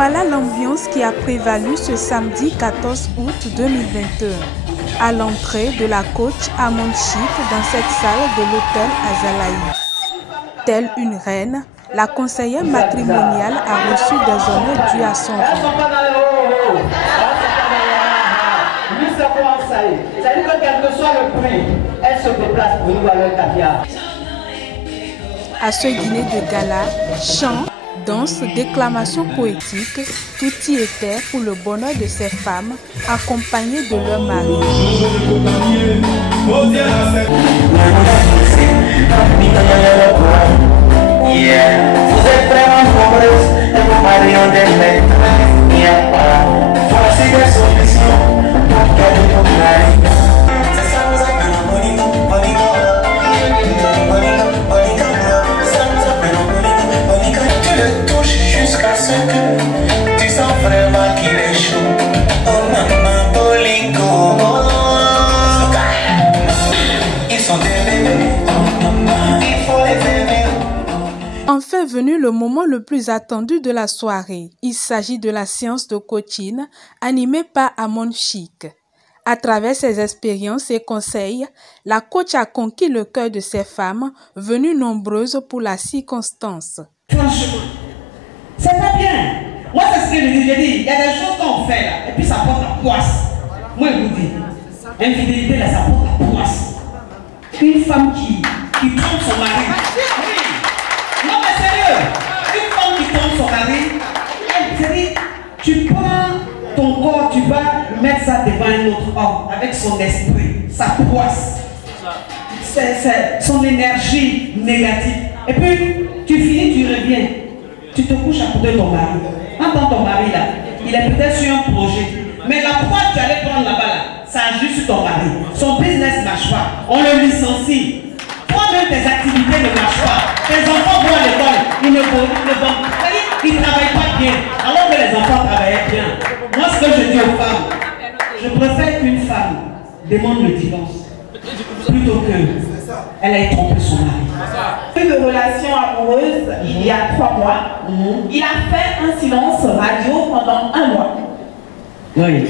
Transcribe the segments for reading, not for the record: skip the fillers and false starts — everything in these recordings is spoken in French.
Voilà l'ambiance qui a prévalu ce samedi 14 août 2021 à l'entrée de la coach Amon Chic dans cette salle de l'hôtel Azalaï. Telle une reine, la conseillère matrimoniale a reçu des honneurs dus à son rang. À ce dîner de gala, chants, danse, déclamations poétiques, tout y était pour le bonheur de ces femmes accompagnées de leurs maris. Enfin venu le moment le plus attendu de la soirée. Il s'agit de la séance de coaching animée par Amon Chic. À travers ses expériences et conseils, la coach a conquis le cœur de ces femmes venues nombreuses pour la circonstance. Franchement, c'est pas bien. Moi, c'est ce que je dis. Il y a des choses qu'on fait là, et puis ça porte la poisse. Moi, je vous dis, infidélité là, ça porte la poisse. Une femme qui trompe son mari. Oui. Non, mais sérieux. Une femme qui trompe son mari, elle, tu prends ton corps, tu vas mettre ça devant un autre homme avec son esprit, sa poisse, son énergie négative. Et puis, tu finis, tu reviens. Tu te couches à côté de ton mari. Entends ton mari là, il est peut-être sur un projet. Mais la poisse que tu allais prendre là-bas, là, ça agit sur ton mari. Son business ne marche pas. On le licencie. Toi-même, tes activités ne marchent pas. Tes enfants vont à l'école. Ils ne travaillent pas bien. Alors que les enfants travaillaient bien. Moi, ce que je dis aux femmes, je préfère qu'une femme demande le divorce plutôt qu'elle ait trompé son mari. Une relation amoureuse il y a 3 mois. Il a fait un silence radio pendant 1 mois. Oui.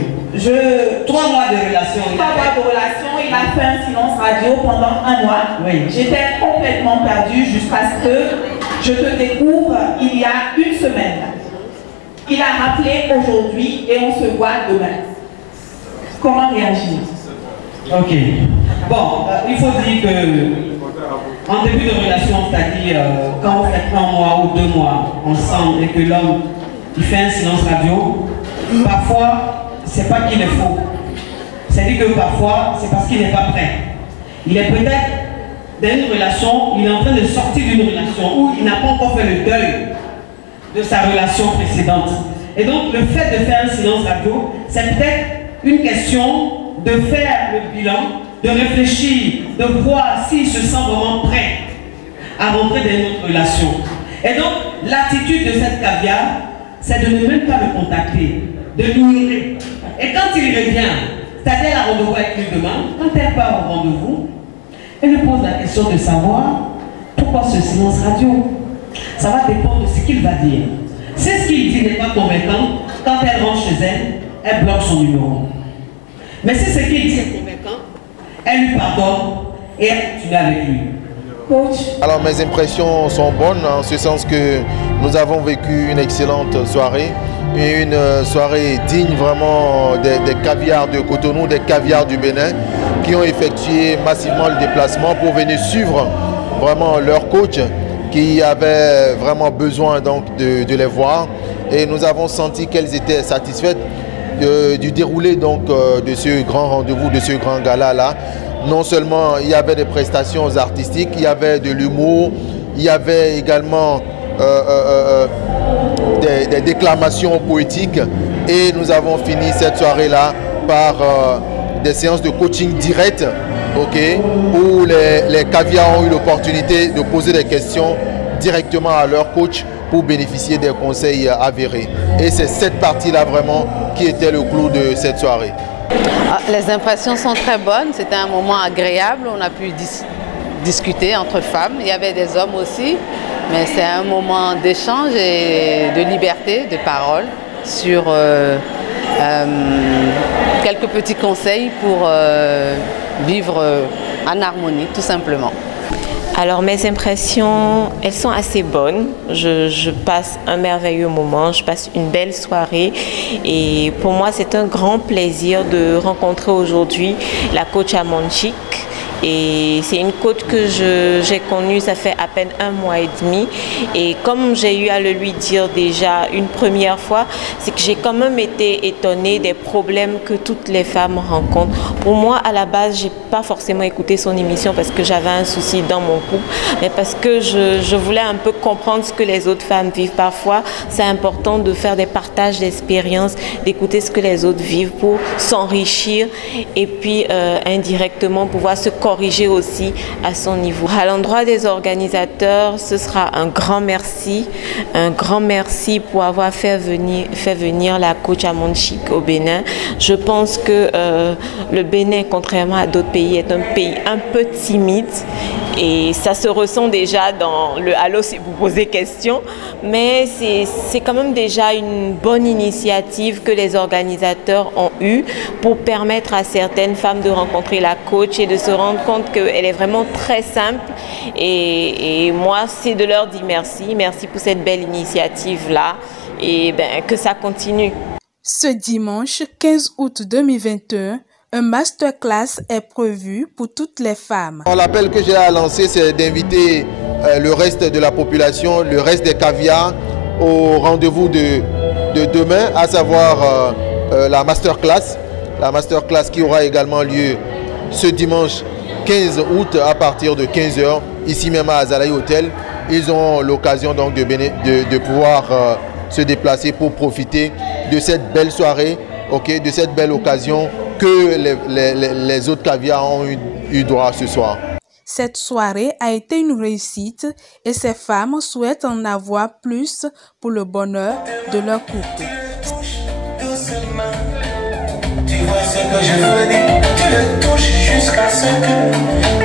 3 mois de relation. 3 mois de relation, il a fait un silence radio pendant 1 mois. Oui. J'étais complètement perdue jusqu'à ce que je te découvre il y a 1 semaine. Il a rappelé aujourd'hui et on se voit demain. Comment réagir? Ok. Bon, il faut dire que en début de relation, c'est-à-dire quand vous faites 1 mois ou 2 mois ensemble et que l'homme il fait un silence radio, parfois c'est pas qu'il est faux. C'est-à-dire que parfois c'est parce qu'il n'est pas prêt. Il est peut-être dans une relation, il est en train de sortir d'une relation où il n'a pas encore fait le deuil de sa relation précédente. Et donc le fait de faire un silence radio, c'est peut-être une question de faire le bilan, de réfléchir, de voir s'il se sent vraiment prêt à rentrer dans une autre relation. Et donc l'attitude de cette caviar, c'est de ne même pas le contacter, de l'ignorer. Et quand il revient, c'est-à-dire la rendez-vous avec lui demain, quand elle part au rendez-vous, elle lui pose la question de savoir pourquoi ce silence radio. Ça va dépendre de ce qu'il va dire. Si ce qu'il dit n'est pas convaincant, quand elle rentre chez elle, elle bloque son numéro. Mais si ce qu'il dit est convaincant, elle lui pardonne et elle continue avec lui. Coach. Alors mes impressions sont bonnes en ce sens que nous avons vécu une excellente soirée. Une soirée digne vraiment des caviars de Cotonou, des caviars du Bénin qui ont effectué massivement le déplacement pour venir suivre vraiment leur coach qui avait vraiment besoin donc de les voir. Et nous avons senti qu'elles étaient satisfaites du déroulé donc de ce grand rendez-vous, de ce grand gala-là. Non seulement il y avait des prestations artistiques, il y avait de l'humour, il y avait également des déclamations poétiques et nous avons fini cette soirée-là par des séances de coaching direct, où les caviars ont eu l'opportunité de poser des questions directement à leur coach pour bénéficier des conseils avérés. Et c'est cette partie-là vraiment qui était le clou de cette soirée. Les impressions sont très bonnes, c'était un moment agréable, on a pu discuter entre femmes. Il y avait des hommes aussi, mais c'est un moment d'échange et de liberté, de parole sur quelques petits conseils pour vivre en harmonie, tout simplement. Alors mes impressions, elles sont assez bonnes. Je passe un merveilleux moment, je passe une belle soirée et pour moi c'est un grand plaisir de rencontrer aujourd'hui la coach Amon Chic. Et c'est une coach que j'ai connue, ça fait à peine 1 mois et demi. Et comme j'ai eu à le lui dire déjà une première fois, c'est que j'ai quand même été étonnée des problèmes que toutes les femmes rencontrent. Pour moi, à la base, j'ai pas forcément écouté son émission parce que j'avais un souci dans mon couple, mais parce que je voulais un peu comprendre ce que les autres femmes vivent. Parfois, c'est important de faire des partages d'expériences, d'écouter ce que les autres vivent pour s'enrichir et puis indirectement pouvoir se corriger aussi à son niveau. À l'endroit des organisateurs, ce sera un grand merci pour avoir fait venir la coach Amon Chic au Bénin. Je pense que le Bénin, contrairement à d'autres pays, est un pays un peu timide et ça se ressent déjà dans le halo si vous posez question, mais c'est quand même déjà une bonne initiative que les organisateurs ont eue pour permettre à certaines femmes de rencontrer la coach et de se rendre compte qu'elle est vraiment très simple et moi c'est de leur dire merci pour cette belle initiative là et que ça continue. Ce dimanche 15 août 2021, un masterclass est prévu pour toutes les femmes. L'appel que j'ai à lancer, c'est d'inviter le reste de la population, le reste des caviars au rendez-vous de demain, à savoir la masterclass qui aura également lieu ce dimanche 15 août à partir de 15 h, ici même à Azalaï Hotel. Ils ont l'occasion donc de pouvoir se déplacer pour profiter de cette belle soirée, de cette belle occasion que les autres caviars ont eu droit ce soir. Cette soirée a été une réussite et ces femmes souhaitent en avoir plus pour le bonheur de leur couple. Tu vois ce que je veux dire, tu le touches jusqu'à ce que